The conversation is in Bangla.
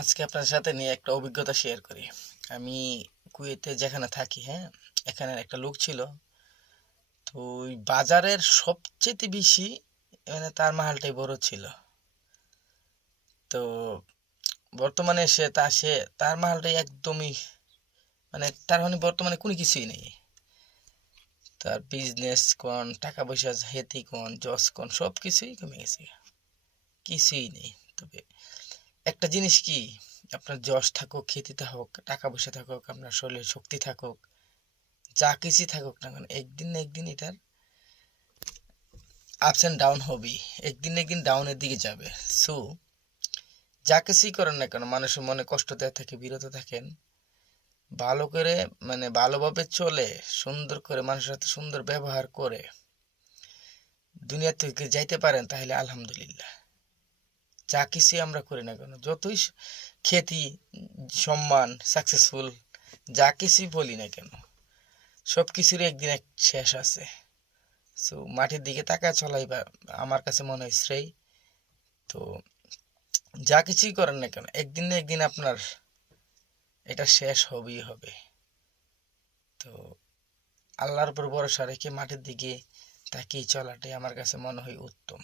আজকে আপনার সাথে নিয়ে একটা অভিজ্ঞতা শেয়ার করি। আমি কুয়েতে যেখানে থাকি, হ্যাঁ? এখানের একটা লোক ছিল। তো ওই বাজারের সবচেয়ে বেশি মানে তার মাহালটাই বড় ছিল। তো বর্তমানে সে তার মাহালটাই একদমই মানে তার মানে বর্তমানে কোনো কিছুই নেই। তার বিজনেস কোন টাকা পয়সা হেতি কোন জস কোন সব কিছুই কমে গেছে। কিছুই নেই। তবে একটা জিনিস কি, আপনার যশ থাকুক, খ্যাতিতে হোক, টাকা পয়সা থাকুক, আপনার শরীরে শক্তি থাকুক, যা কিছুই থাকুক না কেন, একদিন না একদিন এটার আপস অ্যান্ড ডাউন হবেই। একদিন না একদিন ডাউনের দিকে যাবে। সো যা কিছুই করেন না কেন, মানুষের মনে কষ্ট দেওয়া থেকে বিরত থাকেন। ভালো করে মানে ভালোভাবে চলে, সুন্দর করে মানুষের সাথে সুন্দর ব্যবহার করে দুনিয়া থেকে যাইতে পারেন, তাহলে আলহামদুলিল্লাহ। যা কিছুই আমরা করি না কেন, যতই খ্যাতি, সম্মান, সাকসেসফুল যা কিছুই বলি না কেন, সব কিছুরই একদিন এক শেষ আছে। সো মাটির দিকে তাকায় চলাই বা আমার কাছে মনে হয় শ্রেয়। তো যা কিছুই করেন না কেন, একদিন না একদিন আপনার এটা শেষ হবেই হবে। তো আল্লাহর উপর ভরসা রেখে মাটির দিকে তাকিয়ে চলাটাই আমার কাছে মনে হয় উত্তম।